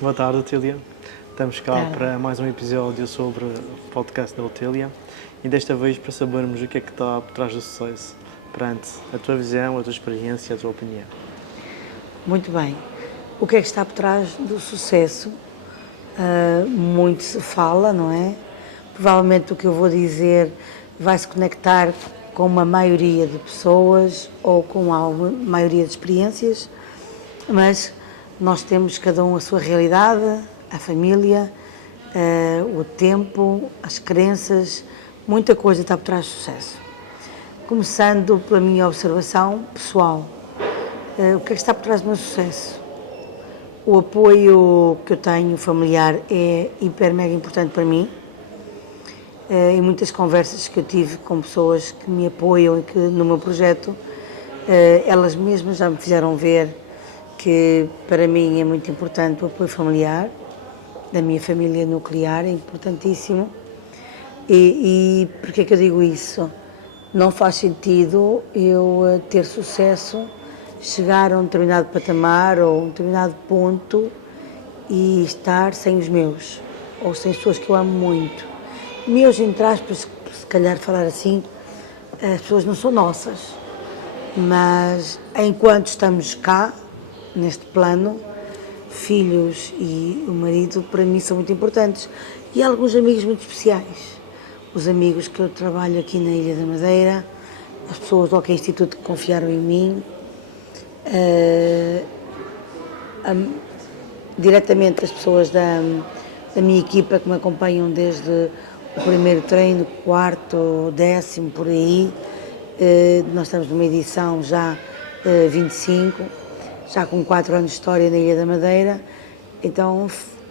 Boa tarde, Otília. Estamos cá Tarde. para mais um episódio sobre o podcast da Otília e desta vez para sabermos o que é que está por trás do sucesso, perante a tua visão, a tua experiência e a tua opinião. Muito bem. O que é que está por trás do sucesso? Muito se fala, não é? Provavelmente o que eu vou dizer vai se conectar com uma maioria de pessoas ou com uma maioria de experiências, mas nós temos cada um a sua realidade, a família, o tempo, as crenças, muita coisa está por trás do sucesso. Começando pela minha observação pessoal, o que é que está por trás do meu sucesso? O apoio que eu tenho familiar é hiper mega importante para mim. Em muitas conversas que eu tive com pessoas que me apoiam e que no meu projeto, elas mesmas já me fizeram ver que para mim é muito importante o apoio familiar, da minha família nuclear, é importantíssimo. E porquê que eu digo isso? Não faz sentido eu ter sucesso, chegar a um determinado patamar ou um determinado ponto e estar sem os meus, ou sem pessoas que eu amo muito. Meus, entre aspas, se calhar falar assim, as pessoas não são nossas, mas enquanto estamos cá, neste plano, filhos e o marido para mim são muito importantes e há alguns amigos muito especiais. Os amigos que eu trabalho aqui na Ilha da Madeira, as pessoas do OK Instituto que confiaram em mim, diretamente as pessoas da minha equipa que me acompanham desde o primeiro treino, quarto, décimo, por aí. Nós estamos numa edição já 25, já com 4 anos de história na Ilha da Madeira, então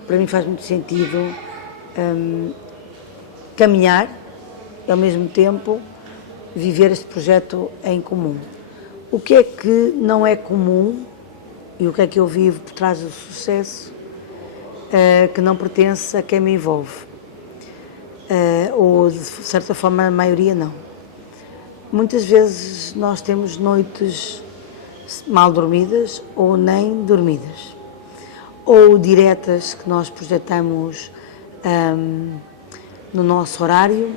para mim faz muito sentido caminhar e ao mesmo tempo viver este projeto em comum. O que é que não é comum e o que é que eu vivo por trás do sucesso que não pertence a quem me envolve? Ou de certa forma a maioria não. Muitas vezes nós temos noites mal dormidas ou nem dormidas, ou diretas que nós projetamos no nosso horário,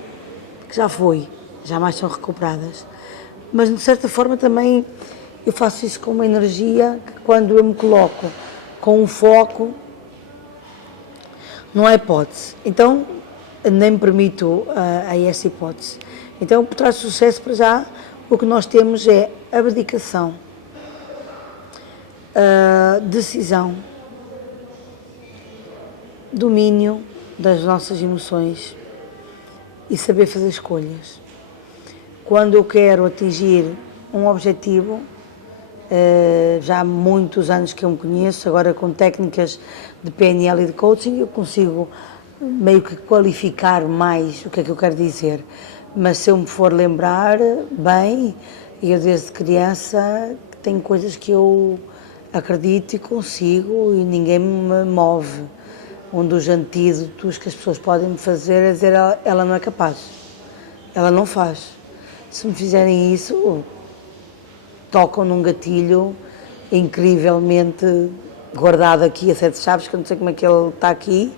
que já foi, jamais são recuperadas. Mas de certa forma também eu faço isso com uma energia que quando eu me coloco com um foco, não há hipótese. Então nem me permito a essa hipótese. Então por trás do sucesso, para já, o que nós temos é abdicação, decisão, domínio das nossas emoções e saber fazer escolhas. Quando eu quero atingir um objetivo, já há muitos anos que eu me conheço, agora com técnicas de PNL e de coaching, eu consigo meio que qualificar mais o que é que eu quero dizer. Mas se eu me for lembrar bem, eu desde criança tenho coisas que eu acredito e consigo e ninguém me move. Um dos antídotos que as pessoas podem me fazer é dizer ela não é capaz, ela não faz. Se me fizerem isso, tocam num gatilho incrivelmente guardado aqui a 7 chaves, que eu não sei como é que ele está aqui,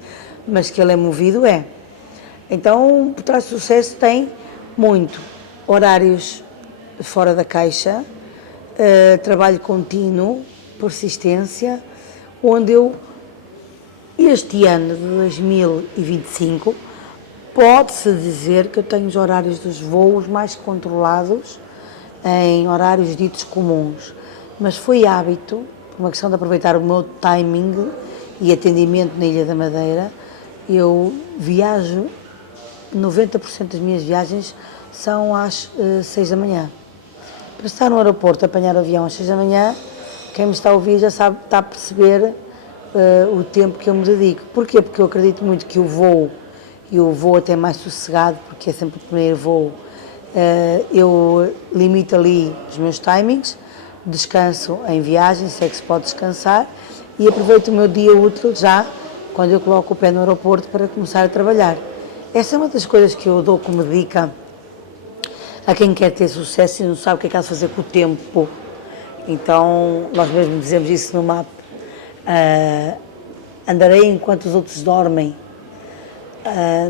mas que ele é movido, é. Então, por trás do sucesso tem muito horários fora da caixa, trabalho contínuo, persistência, onde eu, este ano de 2025, pode-se dizer que eu tenho os horários dos voos mais controlados em horários ditos comuns, mas foi hábito, por uma questão de aproveitar o meu timing e atendimento na Ilha da Madeira, eu viajo, 90% das minhas viagens são às 6 da manhã. Para estar no aeroporto, apanhar o avião às 6 da manhã, quem me está a ouvir já sabe, está a perceber o tempo que eu me dedico. Porquê? Porque eu acredito muito que o voo, e o voo até mais sossegado, porque é sempre o primeiro voo, eu limito ali os meus timings, descanso em viagem, sei que se pode descansar, e aproveito o meu dia útil já, quando eu coloco o pé no aeroporto para começar a trabalhar. Essa é uma das coisas que eu dou como dica a quem quer ter sucesso e não sabe o que é que há de fazer com o tempo. Então, nós mesmo dizemos isso no MAP. andarei enquanto os outros dormem.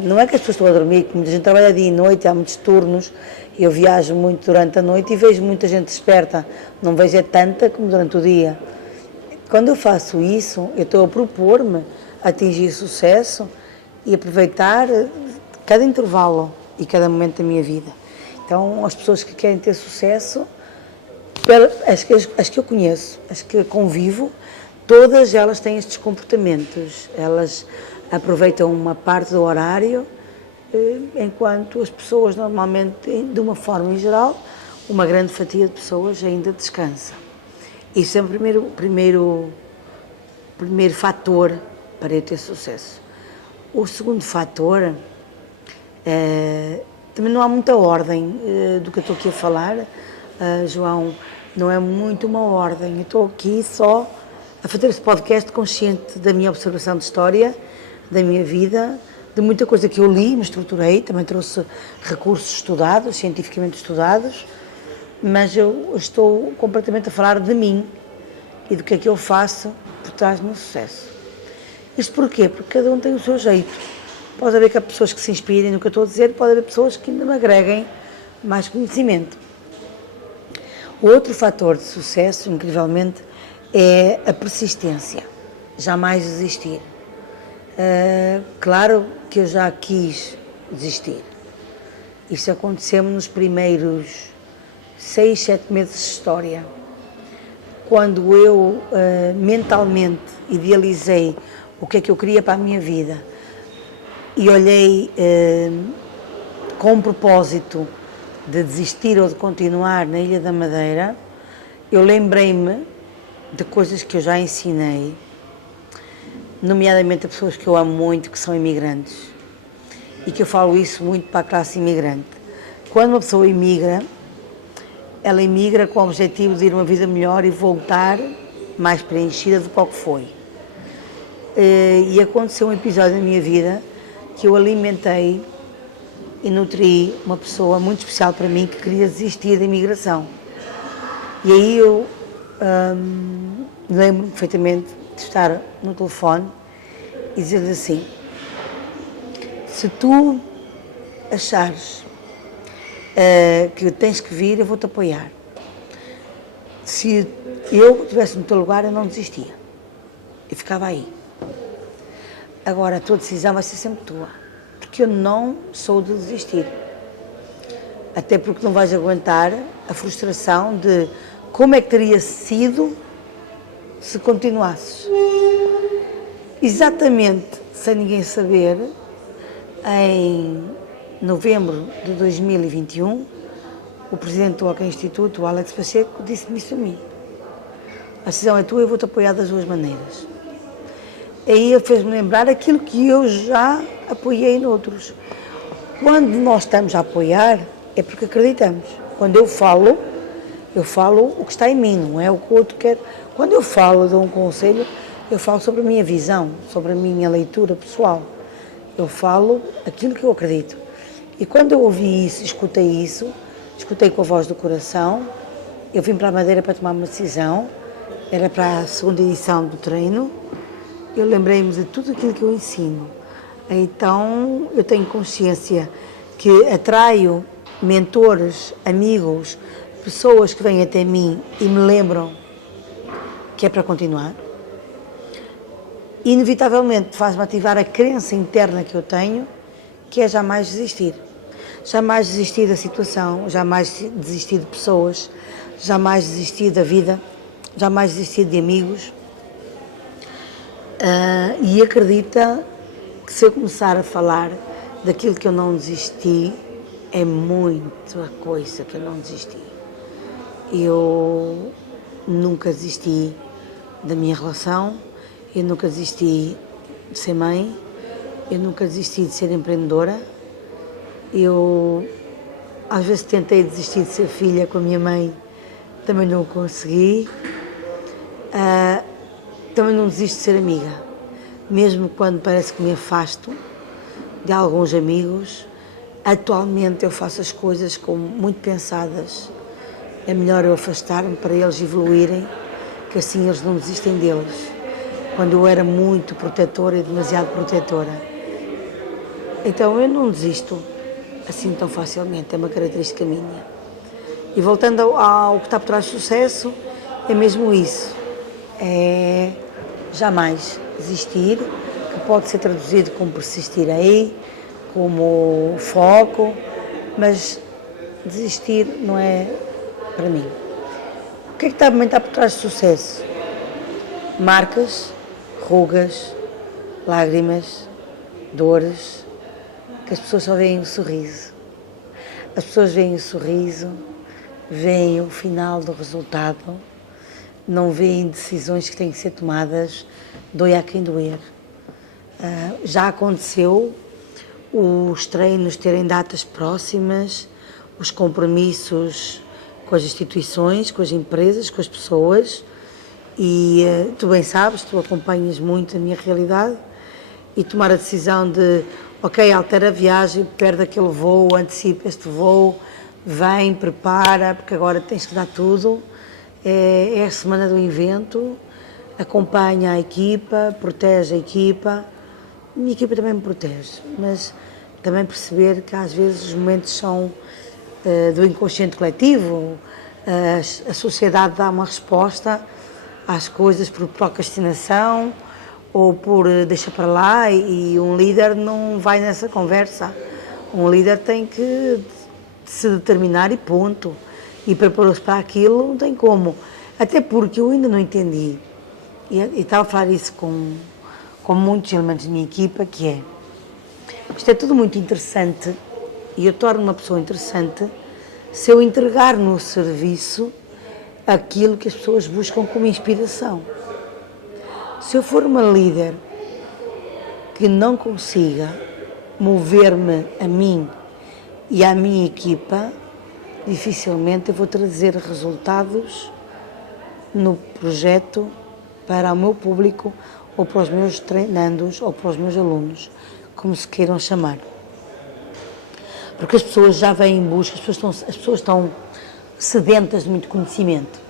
Não é que as pessoas estão a dormir, que muita gente trabalha dia e noite, há muitos turnos, eu viajo muito durante a noite e vejo muita gente desperta, não vejo tanta como durante o dia. Quando eu faço isso, eu estou a propor-me a atingir sucesso e aproveitar cada intervalo e cada momento da minha vida. Então, as pessoas que querem ter sucesso, as que eu conheço, as que convivo, todas elas têm estes comportamentos. Elas aproveitam uma parte do horário, enquanto as pessoas normalmente, de uma forma em geral, uma grande fatia de pessoas ainda descansa. Isso é o primeiro fator para eu ter sucesso. O segundo fator, também não há muita ordem do que eu estou aqui a falar, João, não é muito uma ordem. Eu estou aqui só a fazer este podcast consciente da minha observação de história, da minha vida, de muita coisa que eu li, me estruturei, também trouxe recursos estudados, cientificamente estudados, mas eu estou completamente a falar de mim e do que é que eu faço por trás do meu sucesso. Isto porquê? Porque cada um tem o seu jeito. Pode haver pessoas que se inspirem no que eu estou a dizer, pode haver pessoas que ainda me agreguem mais conhecimento. O outro fator de sucesso, incrivelmente, é a persistência. Jamais desistir. Claro que eu já quis desistir. Isto aconteceu nos primeiros 6, 7 meses de história. Quando eu mentalmente idealizei o que é que eu queria para a minha vida e olhei com um propósito de desistir ou de continuar na Ilha da Madeira, eu lembrei-me de coisas que eu já ensinei, nomeadamente a pessoas que eu amo muito, que são imigrantes, e que eu falo isso muito para a classe imigrante. Quando uma pessoa imigra, ela imigra com o objetivo de ir uma vida melhor e voltar mais preenchida do que foi. E aconteceu um episódio na minha vida que eu alimentei e nutri uma pessoa muito especial para mim que queria desistir da imigração. E aí eu lembro-me perfeitamente de estar no telefone e dizer-lhe assim: se tu achares que tens que vir, eu vou-te apoiar. Se eu estivesse no teu lugar, eu não desistia. Eu ficava aí. Agora, a tua decisão vai ser sempre tua, porque eu não sou de desistir. Até porque não vais aguentar a frustração de como é que teria sido se continuasses. Exatamente, sem ninguém saber, em novembro de 2021, o presidente do OK Instituto, o Alex Pacheco, disse-me isso a mim. A decisão é tua, eu vou-te apoiar das duas maneiras. Aí ele fez-me lembrar aquilo que eu já apoiei noutros. Quando nós estamos a apoiar, é porque acreditamos. Quando eu falo o que está em mim, não é o que o outro quer. Quando eu falo, dou um conselho, eu falo sobre a minha visão, sobre a minha leitura pessoal. Eu falo aquilo que eu acredito. E quando eu ouvi isso, escutei com a voz do coração, eu vim para a Madeira para tomar uma decisão, era para a segunda edição do treino, eu lembrei-me de tudo aquilo que eu ensino. Então, eu tenho consciência que atraio mentores, amigos, pessoas que vêm até mim e me lembram que é para continuar. Inevitavelmente faz-me ativar a crença interna que eu tenho, que é jamais desistir. Jamais desistir da situação, jamais desistir de pessoas, jamais desistir da vida, jamais desistir de amigos. E acredita que se eu começar a falar daquilo que eu não desisti, é muita coisa que eu não desisti. Eu nunca desisti da minha relação, eu nunca desisti de ser mãe, eu nunca desisti de ser empreendedora. Eu às vezes tentei desistir de ser filha com a minha mãe, também não o consegui. Também não desisto de ser amiga, mesmo quando parece que me afasto de alguns amigos. Atualmente eu faço as coisas como muito pensadas. É melhor eu afastar-me para eles evoluírem, que assim eles não desistem deles. quando eu era muito protetora e demasiado protetora. Então eu não desisto assim tão facilmente, é uma característica minha. E voltando ao que está por trás do sucesso, é mesmo isso, é jamais desistir, que pode ser traduzido como persistirei, como foco, mas desistir não é para mim. O que é que também está por trás do sucesso? Marcas, rugas, lágrimas, dores, que as pessoas só veem o sorriso. As pessoas veem o sorriso, veem o final do resultado, não veem decisões que têm que ser tomadas, doer a quem doer. Já aconteceu os treinos terem datas próximas, os compromissos com as instituições, com as empresas, com as pessoas, e tu bem sabes, tu acompanhas muito a minha realidade, e tomar a decisão de, ok, altera a viagem, perde aquele voo, antecipa este voo, vem, prepara, porque agora tens que dar tudo, é a semana do evento, acompanha a equipa, protege a equipa, a minha equipa também me protege, mas também perceber que às vezes os momentos são do inconsciente coletivo, a sociedade dá uma resposta às coisas por procrastinação ou por deixa para lá, e um líder não vai nessa conversa. Um líder tem que se determinar e ponto. E preparou-se para aquilo, não tem como. Até porque eu ainda não entendi, e estava a falar isso com muitos elementos da minha equipa, que é, isto é tudo muito interessante, e eu torno uma pessoa interessante se eu entregar no serviço aquilo que as pessoas buscam como inspiração. Se eu for uma líder que não consiga mover-me a mim e à minha equipa, dificilmente eu vou trazer resultados no projeto para o meu público, ou para os meus treinandos, ou para os meus alunos, como se queiram chamar. Porque as pessoas já vêm em busca, as pessoas estão sedentas de muito conhecimento,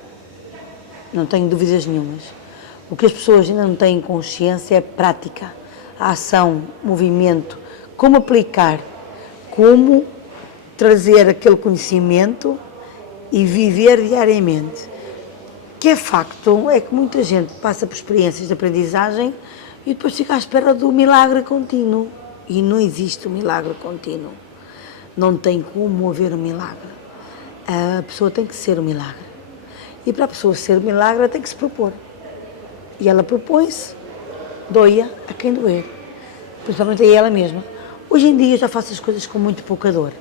não tenho dúvidas nenhumas. O que as pessoas ainda não têm consciência é prática, a ação, movimento, como aplicar, como trazer aquele conhecimento e viver diariamente. O que é facto é que muita gente passa por experiências de aprendizagem e depois fica à espera do milagre contínuo. E não existe um milagre contínuo. Não tem como haver um milagre. A pessoa tem que ser um milagre. E para a pessoa ser um milagre, ela tem que se propor. E ela propõe-se, doia a quem doer. Principalmente a ela mesma. Hoje em dia eu já faço as coisas com muito pouca dor.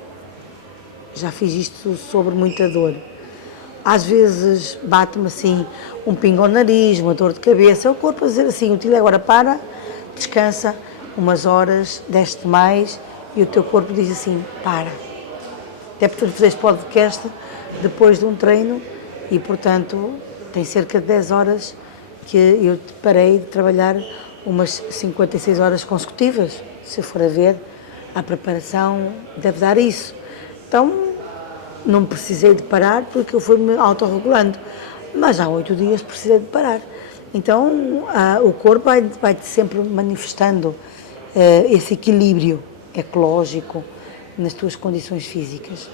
Já fiz isto sobre muita dor. Às vezes bate-me assim um pingo ao nariz, uma dor de cabeça, o corpo a dizer assim, o tio agora para, descansa, umas horas, deste mais, e o teu corpo diz assim, para. Até porque tu fizeste podcast depois de um treino e, portanto, tem cerca de 10 horas que eu parei de trabalhar, umas 56 horas consecutivas. Se eu for a ver, a preparação deve dar isso. Então, não precisei de parar porque eu fui-me autorregulando, mas há 8 dias precisei de parar. Então, o corpo vai sempre manifestando esse equilíbrio ecológico nas tuas condições físicas.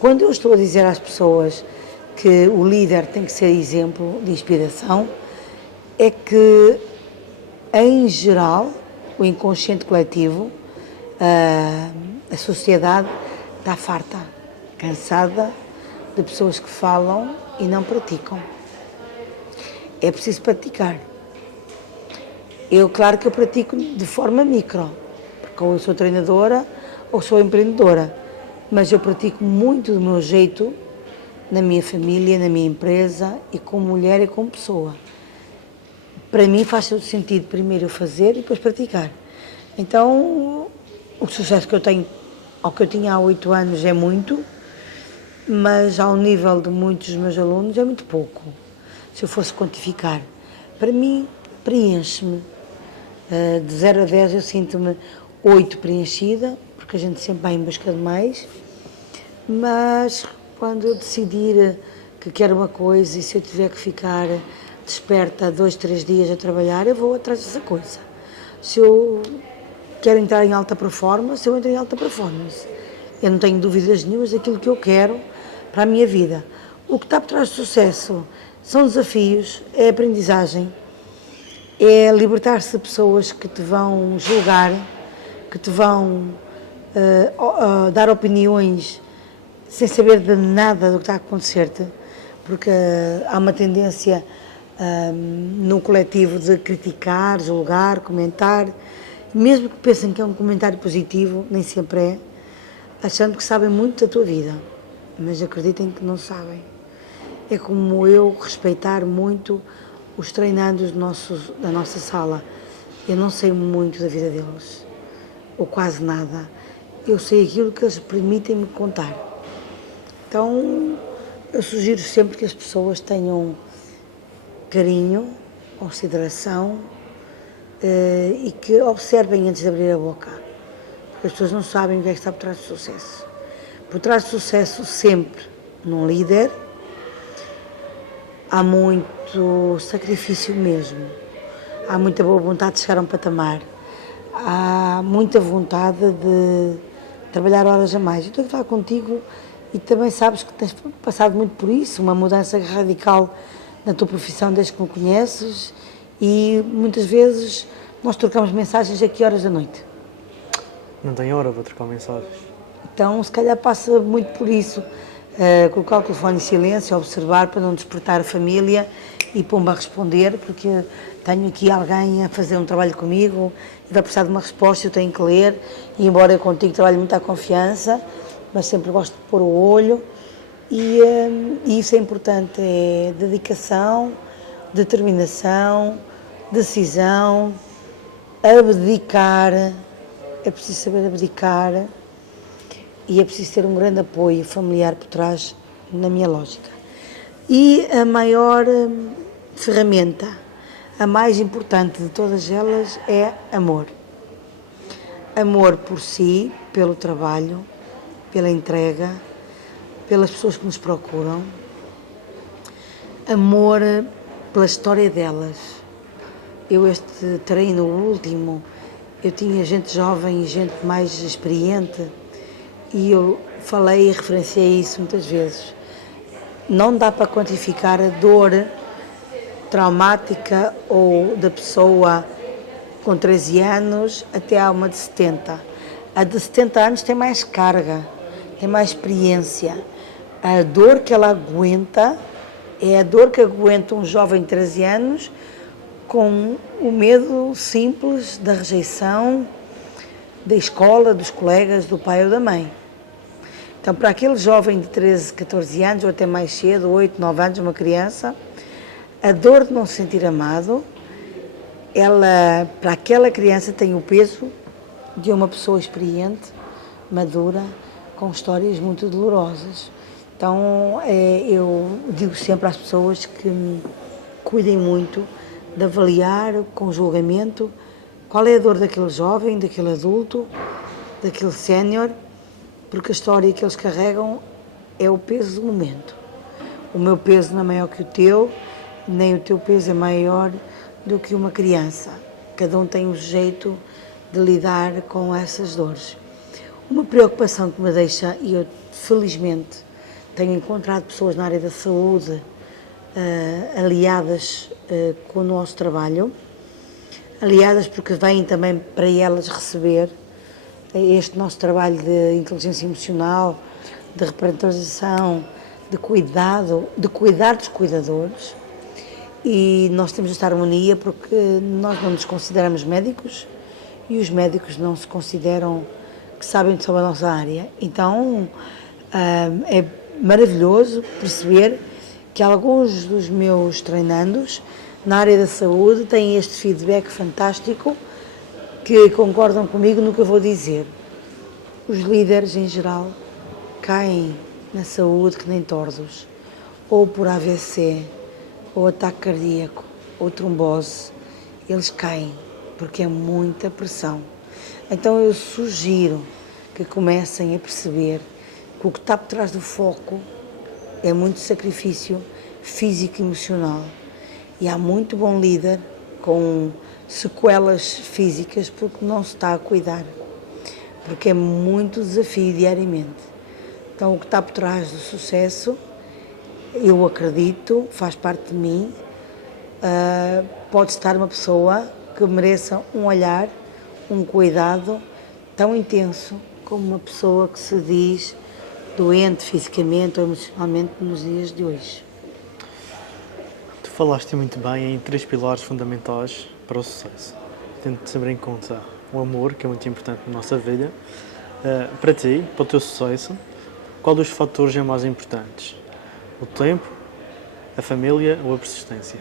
Quando eu estou a dizer às pessoas que o líder tem que ser exemplo de inspiração, é que, em geral, o inconsciente coletivo, a sociedade está farta, cansada de pessoas que falam e não praticam. É preciso praticar. Claro que eu pratico de forma micro, porque ou eu sou treinadora ou sou empreendedora, mas eu pratico muito do meu jeito na minha família, na minha empresa e como mulher e como pessoa. Para mim faz todo sentido primeiro eu fazer e depois praticar. Então, o sucesso que eu tenho, ao que eu tinha há 8 anos, é muito, mas ao nível de muitos dos meus alunos é muito pouco, se eu fosse quantificar. Para mim, preenche-me. De 0 a 10 eu sinto-me 8 preenchida, porque a gente sempre vai em busca de mais, mas quando eu decidir que quero uma coisa e se eu tiver que ficar desperta 2, 3 dias a trabalhar, eu vou atrás dessa coisa. Se eu quero entrar em alta performance, eu entro em alta performance. Eu não tenho dúvidas nenhumas daquilo que eu quero para a minha vida. O que está por trás do sucesso são desafios, é aprendizagem, é libertar-se de pessoas que te vão julgar, que te vão dar opiniões sem saber de nada do que está a acontecer-te, porque há uma tendência no coletivo de criticar, julgar, comentar, mesmo que pensem que é um comentário positivo, nem sempre é, achando que sabem muito da tua vida, mas acreditem que não sabem. É como eu respeitar muito os treinandos da nossa sala. Eu não sei muito da vida deles, ou quase nada. Eu sei aquilo que eles permitem-me contar. Então, eu sugiro sempre que as pessoas tenham carinho, consideração e que observem antes de abrir a boca. Porque as pessoas não sabem o que é que está por trás do sucesso. Por trás do sucesso, sempre, num líder, há muito sacrifício mesmo. Há muita boa vontade de chegar a um patamar. Há muita vontade de trabalhar horas a mais. Eu estou a falar contigo e também sabes que tens passado muito por isso, uma mudança radical na tua profissão desde que me conheces, e muitas vezes nós trocamos mensagens a que horas da noite? Não tenho hora para trocar mensagens. Então, se calhar passa muito por isso, colocar o telefone em silêncio, observar para não despertar a família e pôr-me a responder, porque tenho aqui alguém a fazer um trabalho comigo e vai precisar de uma resposta, eu tenho que ler, e embora eu contigo trabalhe muito à confiança, mas sempre gosto de pôr o olho, e isso é importante, é dedicação, determinação, decisão, abdicar, é preciso saber abdicar, e é preciso ter um grande apoio familiar por trás, na minha lógica. E a maior ferramenta, a mais importante de todas elas, é amor. Amor por si, pelo trabalho, pela entrega, pelas pessoas que nos procuram. Amor pela história delas. Eu este treino último, eu tinha gente jovem e gente mais experiente, e eu falei e referenciei isso muitas vezes. Não dá para quantificar a dor traumática ou da pessoa com 13 anos até a uma de 70. A de 70 anos tem mais carga, tem mais experiência. A dor que ela aguenta é a dor que aguenta um jovem de 13 anos com o medo simples da rejeição, da escola, dos colegas, do pai ou da mãe. Então, para aquele jovem de 13, 14 anos, ou até mais cedo, 8, 9 anos, uma criança, a dor de não se sentir amado, ela, para aquela criança, tem o peso de uma pessoa experiente, madura, com histórias muito dolorosas. Então, eu digo sempre às pessoas que cuidem muito de avaliar com julgamento qual é a dor daquele jovem, daquele adulto, daquele sénior, porque a história que eles carregam é o peso do momento. O meu peso não é maior que o teu, nem o teu peso é maior do que uma criança. Cada um tem um jeito de lidar com essas dores. Uma preocupação que me deixa, e eu felizmente tenho encontrado pessoas na área da saúde aliadas com o nosso trabalho, aliadas porque vêm também para elas receber este nosso trabalho de inteligência emocional, de reparatização, de cuidado, de cuidar dos cuidadores. E nós temos esta harmonia porque nós não nos consideramos médicos e os médicos não se consideram que sabem sobre a nossa área. Então é maravilhoso perceber que alguns dos meus treinandos na área da saúde têm este feedback fantástico, que concordam comigo no que eu vou dizer. Os líderes, em geral, caem na saúde que nem tordos, ou por AVC, ou ataque cardíaco, ou trombose. Eles caem, porque é muita pressão. Então eu sugiro que comecem a perceber que o que está por trás do foco é muito sacrifício físico e emocional. E há muito bom líder com sequelas físicas porque não se está a cuidar, porque é muito desafio diariamente. Então, o que está por trás do sucesso, eu acredito, faz parte de mim, pode estar uma pessoa que mereça um olhar, um cuidado tão intenso como uma pessoa que se diz doente fisicamente ou emocionalmente nos dias de hoje. Tu falaste muito bem em 3 pilares fundamentais para o sucesso. Tendo sempre em conta o amor, que é muito importante na nossa vida. Para ti, para o teu sucesso, qual dos fatores é mais importantes? O tempo, a família ou a persistência?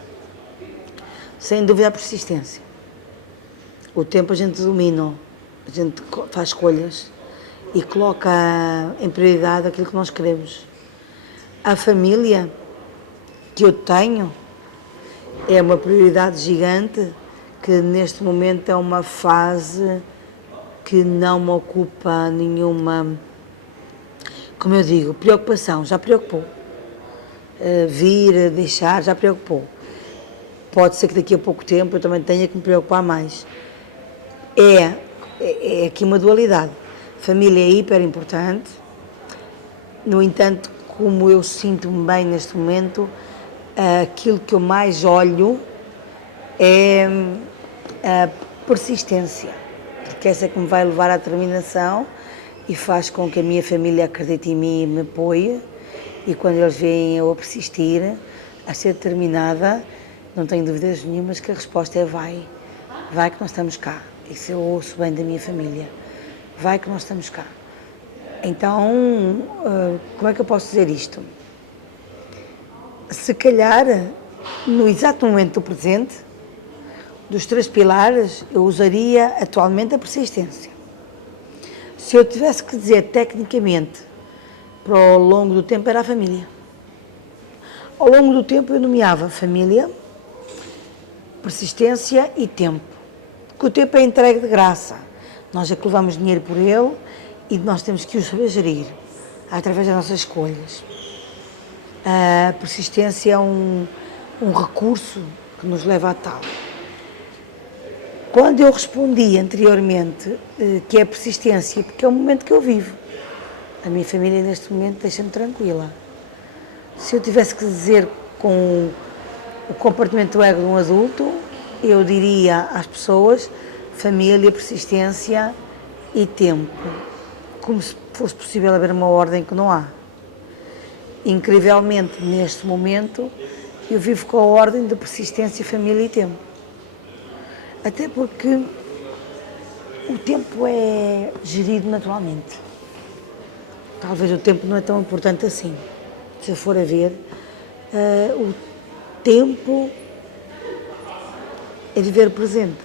Sem dúvida a persistência. O tempo a gente domina, a gente faz escolhas e coloca em prioridade aquilo que nós queremos. A família que eu tenho é uma prioridade gigante, que neste momento é uma fase que não me ocupa nenhuma, como eu digo, preocupação. Já preocupou. Vir, deixar, já preocupou. Pode ser que daqui a pouco tempo eu também tenha que me preocupar mais. É aqui uma dualidade. Família é hiper importante. No entanto, como eu sinto-me bem neste momento, aquilo que eu mais olho é a persistência, porque essa é que me vai levar à determinação e faz com que a minha família acredite em mim e me apoie. E quando eles veem eu a persistir, a ser determinada, não tenho dúvidas nenhumas que a resposta é vai que nós estamos cá. Isso eu ouço bem da minha família, vai que nós estamos cá. Então, como é que eu posso dizer isto? Se calhar, no exato momento do presente, dos 3 pilares, eu usaria atualmente a persistência. Se eu tivesse que dizer tecnicamente, para o longo do tempo, era a família. Ao longo do tempo eu nomeava família, persistência e tempo. Porque o tempo é entregue de graça. Nós é que levamos dinheiro por ele e nós temos que o saber gerir, através das nossas escolhas. A persistência é um recurso que nos leva a tal. Quando eu respondi anteriormente que é persistência, porque é o momento que eu vivo, a minha família neste momento deixa-me tranquila. Se eu tivesse que dizer com o comportamento do ego de um adulto, eu diria às pessoas família, persistência e tempo, como se fosse possível haver uma ordem que não há. Incrivelmente, neste momento, eu vivo com a ordem de persistência, família e tempo. Até porque o tempo é gerido naturalmente. Talvez o tempo não é tão importante assim. Se eu for a ver, o tempo é viver o presente.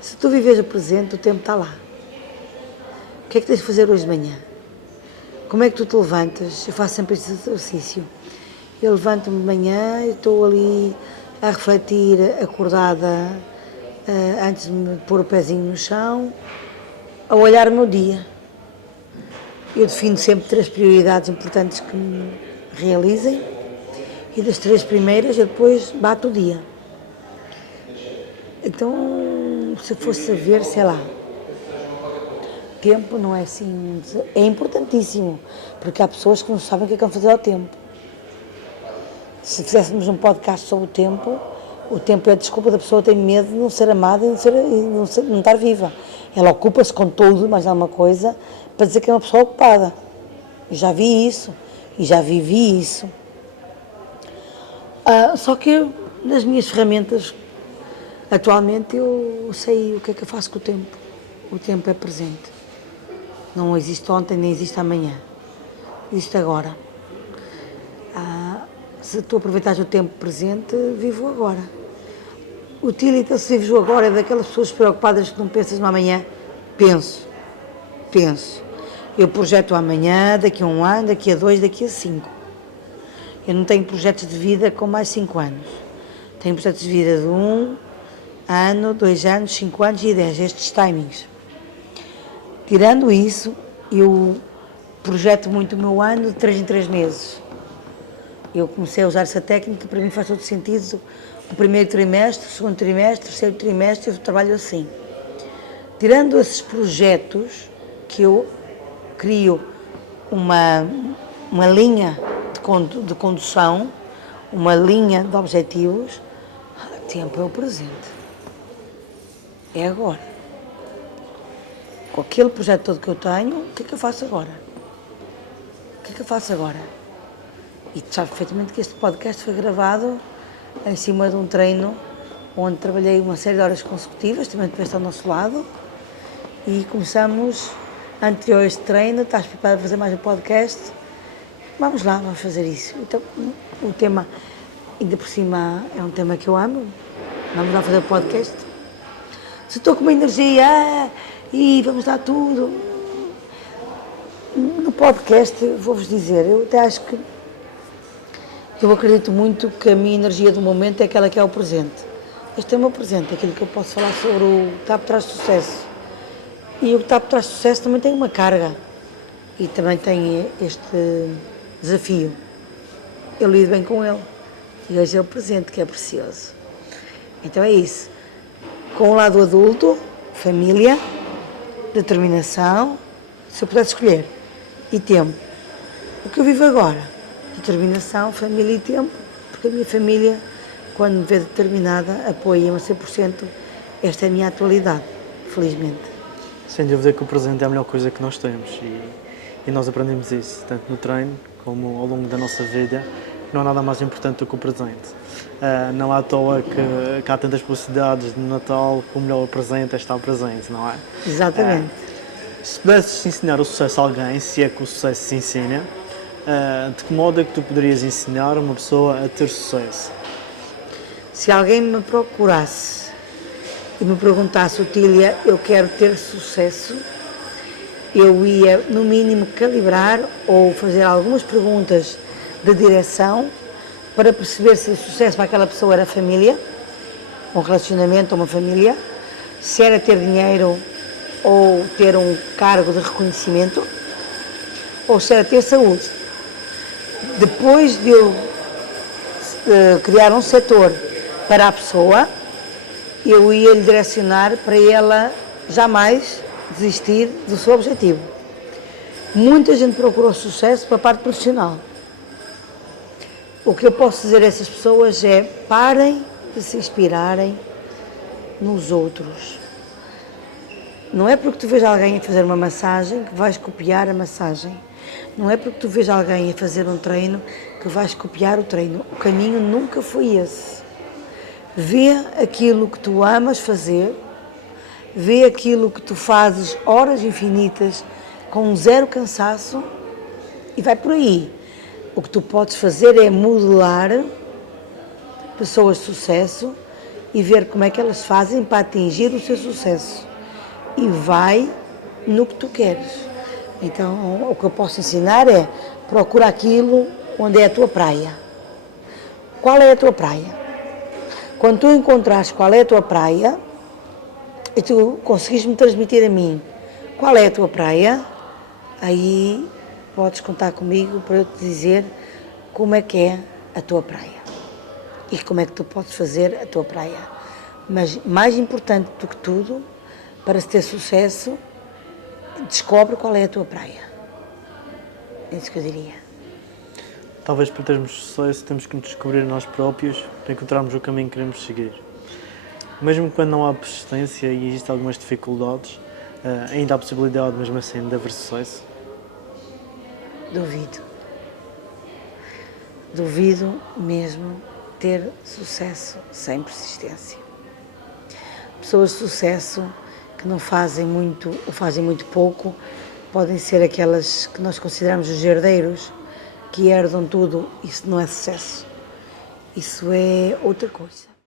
Se tu viveres o presente, o tempo está lá. O que é que tens de fazer hoje de manhã? Como é que tu te levantas? Eu faço sempre este exercício. Eu levanto-me de manhã e estou ali a refletir, acordada, antes de me pôr o pezinho no chão, a olhar o meu dia. Eu defino sempre 3 prioridades importantes que me realizem e das 3 primeiras eu depois bato o dia. Então, se fosse a ver, sei lá, tempo não é assim, é importantíssimo, porque há pessoas que não sabem o que é que vão fazer ao tempo. Se fizéssemos um podcast sobre o tempo é a desculpa da pessoa ter medo de não ser amada e não estar viva. Ela ocupa-se com tudo, mais alguma coisa, para dizer que é uma pessoa ocupada. Eu já vi isso, e já vivi isso. Só que nas minhas ferramentas, atualmente, eu sei o que é que eu faço com o tempo. O tempo é presente. Não existe ontem, nem existe amanhã. Existe agora. Se tu aproveitares o tempo presente, vivo agora. Utiliza se vives o agora é daquelas pessoas preocupadas que não pensas no amanhã. Penso. Eu projeto amanhã, daqui a 1 ano, daqui a 2, daqui a 5. Eu não tenho projetos de vida com mais 5 anos. Tenho projetos de vida de 1 ano, 2 anos, 5 anos e 10, estes timings. Tirando isso, eu projeto muito o meu ano de 3 em 3 meses. Eu comecei a usar essa técnica, para mim faz todo sentido. O primeiro trimestre, o segundo trimestre, o terceiro trimestre, eu trabalho assim. Tirando esses projetos que eu crio uma linha de condução, uma linha de objetivos, tempo é o presente. É agora. Com aquele projeto todo que eu tenho, o que é que eu faço agora? O que é que eu faço agora? E tu sabes perfeitamente que este podcast foi gravado em cima de um treino onde trabalhei uma série de horas consecutivas, também estiveste ao nosso lado, e começamos, anterior a este treino, estás preparado a fazer mais um podcast? Vamos lá, vamos fazer isso. Então, o tema, ainda por cima, é um tema que eu amo, vamos lá fazer o podcast. Se estou com uma energia, e vamos dar tudo. No podcast, vou-vos dizer, eu até acho que eu acredito muito que a minha energia do momento é aquela que é o presente. Este é o meu presente, aquilo que eu posso falar sobre o que está por trás do sucesso. E o que está por trás do sucesso também tem uma carga. E também tem este desafio. Eu lido bem com ele. E hoje é o presente que é precioso. Então é isso. Com o lado adulto, família, determinação, se eu pudesse escolher, e tempo. O que eu vivo agora? Determinação, família e tempo, porque a minha família, quando me vê determinada, apoia-me a 100%. Esta é a minha atualidade, felizmente. Sem dúvida que o presente é a melhor coisa que nós temos e nós aprendemos isso, tanto no treino como ao longo da nossa vida. Não há nada mais importante do que o presente. Não é à toa que há tantas publicidades de Natal que o melhor presente é estar presente, não é? Exatamente. Se pudesses ensinar o sucesso a alguém, se é que o sucesso se ensina, de que modo é que tu poderias ensinar uma pessoa a ter sucesso? Se alguém me procurasse e me perguntasse, Otília, eu quero ter sucesso, eu ia, no mínimo, calibrar ou fazer algumas perguntas de direção para perceber se o sucesso para aquela pessoa era família, um relacionamento ou uma família, se era ter dinheiro ou ter um cargo de reconhecimento, ou se era ter saúde. Depois de eu criar um setor para a pessoa, eu ia lhe direcionar para ela jamais desistir do seu objetivo. Muita gente procura o sucesso para a parte profissional. O que eu posso dizer a essas pessoas é: parem de se inspirarem nos outros. Não é porque tu vês alguém a fazer uma massagem que vais copiar a massagem. Não é porque tu vês alguém a fazer um treino que vais copiar o treino. O caminho nunca foi esse. Vê aquilo que tu amas fazer, vê aquilo que tu fazes horas infinitas com zero cansaço e vai por aí. O que tu podes fazer é modelar pessoas de sucesso e ver como é que elas fazem para atingir o seu sucesso. E vai no que tu queres. Então, o que eu posso ensinar é: procura aquilo onde é a tua praia. Qual é a tua praia? Quando tu encontrares qual é a tua praia e tu conseguires me transmitir a mim qual é a tua praia, aí podes contar comigo para eu te dizer como é que é a tua praia e como é que tu podes fazer a tua praia. Mas mais importante do que tudo, para se ter sucesso, descobre qual é a tua praia. É isso que eu diria. Talvez para termos sucesso temos que nos descobrir nós próprios para encontrarmos o caminho que queremos seguir. Mesmo quando não há persistência e existem algumas dificuldades, ainda há possibilidade mesmo assim de haver sucesso? Duvido. Duvido mesmo ter sucesso sem persistência. Pessoas de sucesso que não fazem muito ou fazem muito pouco podem ser aquelas que nós consideramos os herdeiros, que herdam tudo. Isso não é sucesso. Isso é outra coisa.